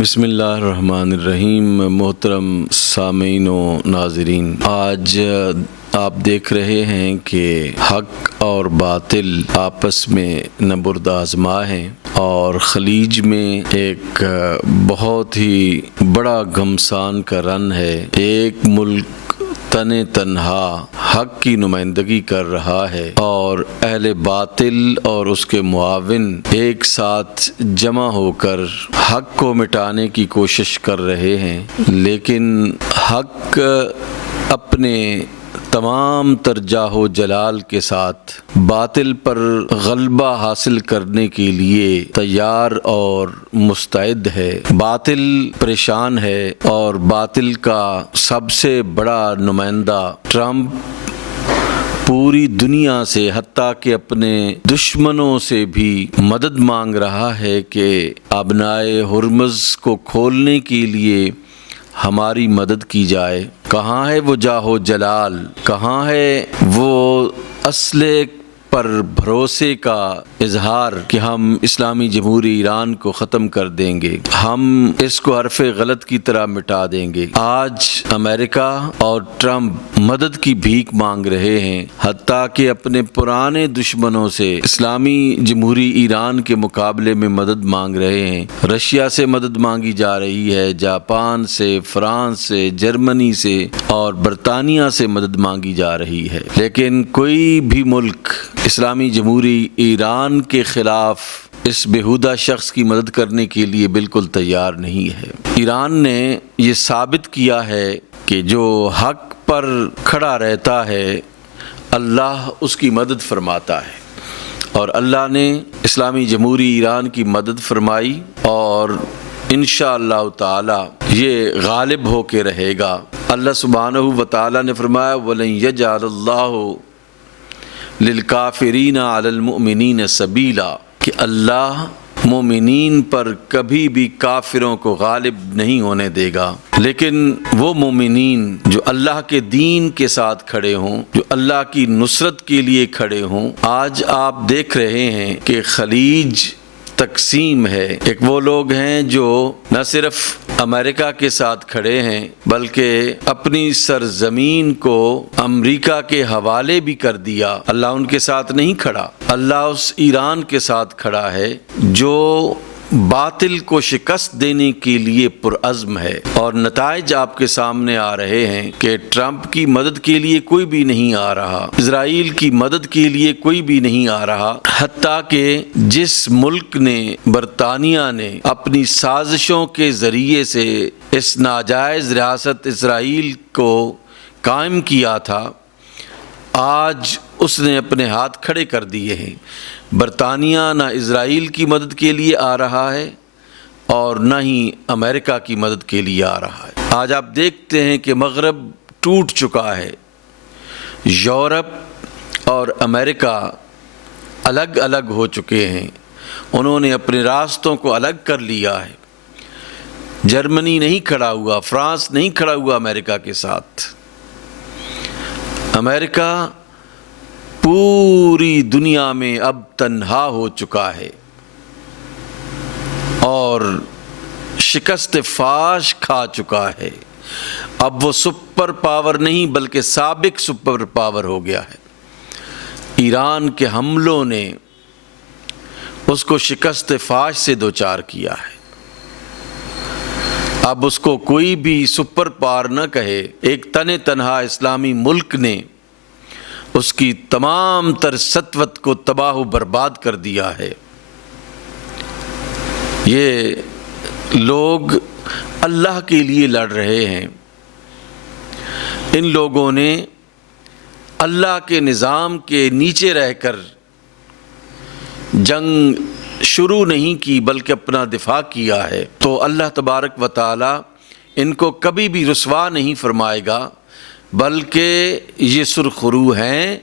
بسم اللہ الرحمن الرحیم۔ محترم سامعین و ناظرین، آج آپ دیکھ رہے ہیں کہ حق اور باطل آپس میں نبرد آزما ہیں اور خلیج میں ایک بہت ہی بڑا گھمسان کا رن ہے۔ ایک ملک تنہا حق کی نمائندگی کر رہا ہے اور اہل باطل اور اس کے معاون ایک ساتھ جمع ہو کر حق کو مٹانے کی کوشش کر رہے ہیں، لیکن حق اپنے تمام تر جاہ و جلال کے ساتھ باطل پر غلبہ حاصل کرنے کے لیے تیار اور مستعد ہے۔ باطل پریشان ہے اور باطل کا سب سے بڑا نمائندہ ٹرمپ پوری دنیا سے، حتیٰ کہ اپنے دشمنوں سے بھی مدد مانگ رہا ہے کہ ابنائے ہرمز کو کھولنے کے لیے ہماری مدد کی جائے۔ کہاں ہے وہ جاہ و جلال؟ کہاں ہے وہ اسلحے پر بھروسے کا اظہار کہ ہم اسلامی جمہوری ایران کو ختم کر دیں گے، ہم اس کو حرف غلط کی طرح مٹا دیں گے؟ آج امریکہ اور ٹرمپ مدد کی بھیک مانگ رہے ہیں، حتیٰ کہ اپنے پرانے دشمنوں سے اسلامی جمہوری ایران کے مقابلے میں مدد مانگ رہے ہیں۔ رشیا سے مدد مانگی جا رہی ہے، جاپان سے، فرانس سے، جرمنی سے اور برطانیہ سے مدد مانگی جا رہی ہے، لیکن کوئی بھی ملک اسلامی جمہوری ایران کے خلاف اس بیہودہ شخص کی مدد کرنے کے لیے بالکل تیار نہیں ہے۔ ایران نے یہ ثابت کیا ہے کہ جو حق پر کھڑا رہتا ہے اللہ اس کی مدد فرماتا ہے، اور اللہ نے اسلامی جمہوری ایران کی مدد فرمائی اور انشاءاللہ تعالی یہ غالب ہو کے رہے گا۔ اللہ سبحانہ و تعالی نے فرمایا وَلَن يَجْعَلَ اللَّهُ لِلْكَافِرِينَ عَلَى الْمُؤْمِنِينَ سَبِيلًا، کہ اللہ مومنین پر کبھی بھی کافروں کو غالب نہیں ہونے دے گا۔ لیکن وہ مومنین جو اللہ کے دین کے ساتھ کھڑے ہوں، جو اللہ کی نصرت کے لیے کھڑے ہوں، آج آپ دیکھ رہے ہیں کہ خلیج تقسیم ہے۔ ایک وہ لوگ ہیں جو نہ صرف امریکہ کے ساتھ کھڑے ہیں بلکہ اپنی سرزمین کو امریکہ کے حوالے بھی کر دیا۔ اللہ ان کے ساتھ نہیں کھڑا، اللہ اس ایران کے ساتھ کھڑا ہے جو باطل کو شکست دینے کے لیے پرعزم ہے، اور نتائج آپ کے سامنے آ رہے ہیں کہ ٹرمپ کی مدد کے لیے کوئی بھی نہیں آ رہا، اسرائیل کی مدد کے لیے کوئی بھی نہیں آ رہا، حتیٰ کہ جس ملک نے، برطانیہ نے اپنی سازشوں کے ذریعے سے اس ناجائز ریاست اسرائیل کو قائم کیا تھا، آج اس نے اپنے ہاتھ کھڑے کر دیے ہیں۔ برطانیہ نہ اسرائیل کی مدد کے لیے آ رہا ہے اور نہ ہی امریکہ کی مدد کے لیے آ رہا ہے۔ آج آپ دیکھتے ہیں کہ مغرب ٹوٹ چکا ہے، یورپ اور امریکہ الگ الگ ہو چکے ہیں، انہوں نے اپنے راستوں کو الگ کر لیا ہے۔ جرمنی نہیں کھڑا ہوا، فرانس نہیں کھڑا ہوا امریکہ کے ساتھ۔ امریکہ پوری دنیا میں اب تنہا ہو چکا ہے اور شکست فاش کھا چکا ہے۔ اب وہ سپر پاور نہیں بلکہ سابق سپر پاور ہو گیا ہے۔ ایران کے حملوں نے اس کو شکست فاش سے دوچار کیا ہے۔ اب اس کو کوئی بھی سپر پاور نہ کہے، ایک تنہا اسلامی ملک نے اس کی تمام تر سطوت کو تباہ و برباد کر دیا ہے۔ یہ لوگ اللہ کے لیے لڑ رہے ہیں، ان لوگوں نے اللہ کے نظام کے نیچے رہ کر جنگ شروع نہیں کی بلکہ اپنا دفاع کیا ہے، تو اللہ تبارک و تعالی ان کو کبھی بھی رسوا نہیں فرمائے گا، بلکہ یہ سرخرو ہیں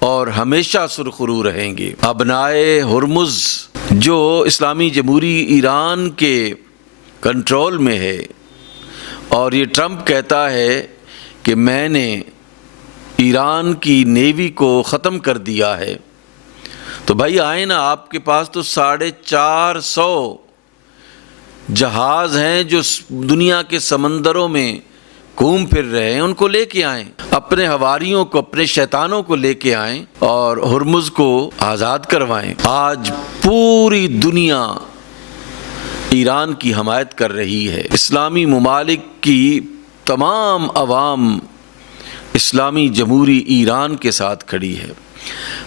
اور ہمیشہ سرخرو رہیں گے۔ ابنائے ہرمز جو اسلامی جمہوری ایران کے کنٹرول میں ہے، اور یہ ٹرمپ کہتا ہے کہ میں نے ایران کی نیوی کو ختم کر دیا ہے، تو بھائی آئیں نا، آپ کے پاس تو 450 جہاز ہیں جو دنیا کے سمندروں میں گھوم پھر رہے ہیں، ان کو لے کے آئیں، اپنے حواریوں کو، اپنے شیطانوں کو لے کے آئیں اور ہرمز کو آزاد کروائیں۔ آج پوری دنیا ایران کی حمایت کر رہی ہے، اسلامی ممالک کی تمام عوام اسلامی جمہوری ایران کے ساتھ کھڑی ہے،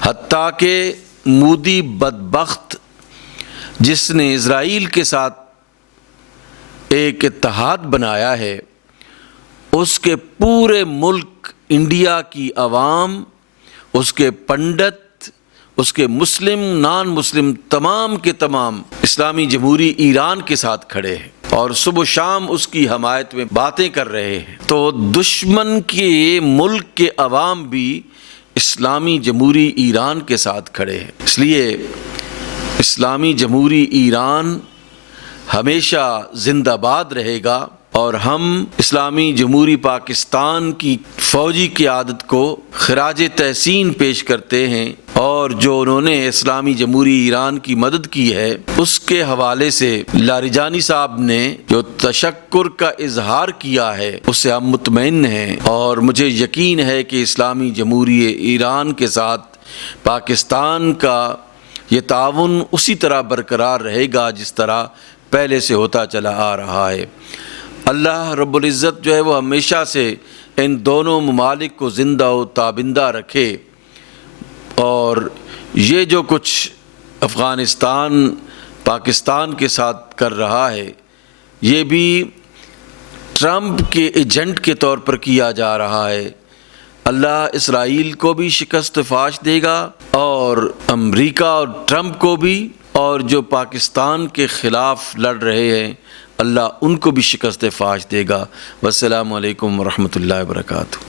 حتیٰ کہ مودی بدبخت جس نے اسرائیل کے ساتھ ایک اتحاد بنایا ہے، اس کے پورے ملک انڈیا کی عوام، اس کے پنڈت، اس کے مسلم نان مسلم تمام کے تمام اسلامی جمہوری ایران کے ساتھ کھڑے ہیں اور صبح و شام اس کی حمایت میں باتیں کر رہے ہیں۔ تو دشمن کے ملک کے عوام بھی اسلامی جمہوری ایران کے ساتھ کھڑے ہیں، اس لیے اسلامی جمہوری ایران ہمیشہ زندہ باد رہے گا، اور ہم اسلامی جمہوری پاکستان کی فوجی قیادت کو خراج تحسین پیش کرتے ہیں، اور جو انہوں نے اسلامی جمہوری ایران کی مدد کی ہے اس کے حوالے سے لاریجانی صاحب نے جو تشکر کا اظہار کیا ہے اس سے ہم مطمئن ہیں، اور مجھے یقین ہے کہ اسلامی جمہوری ایران کے ساتھ پاکستان کا یہ تعاون اسی طرح برقرار رہے گا جس طرح پہلے سے ہوتا چلا آ رہا ہے۔ اللہ رب العزت جو ہے وہ ہمیشہ سے ان دونوں ممالک کو زندہ و تابندہ رکھے، اور یہ جو کچھ افغانستان پاکستان کے ساتھ کر رہا ہے یہ بھی ٹرمپ کے ایجنٹ کے طور پر کیا جا رہا ہے۔ اللہ اسرائیل کو بھی شکست فاش دے گا، اور امریکہ اور ٹرمپ کو بھی، اور جو پاکستان کے خلاف لڑ رہے ہیں اللہ ان کو بھی شکست فاش دے گا۔ والسلام علیکم ورحمۃ اللہ وبرکاتہ۔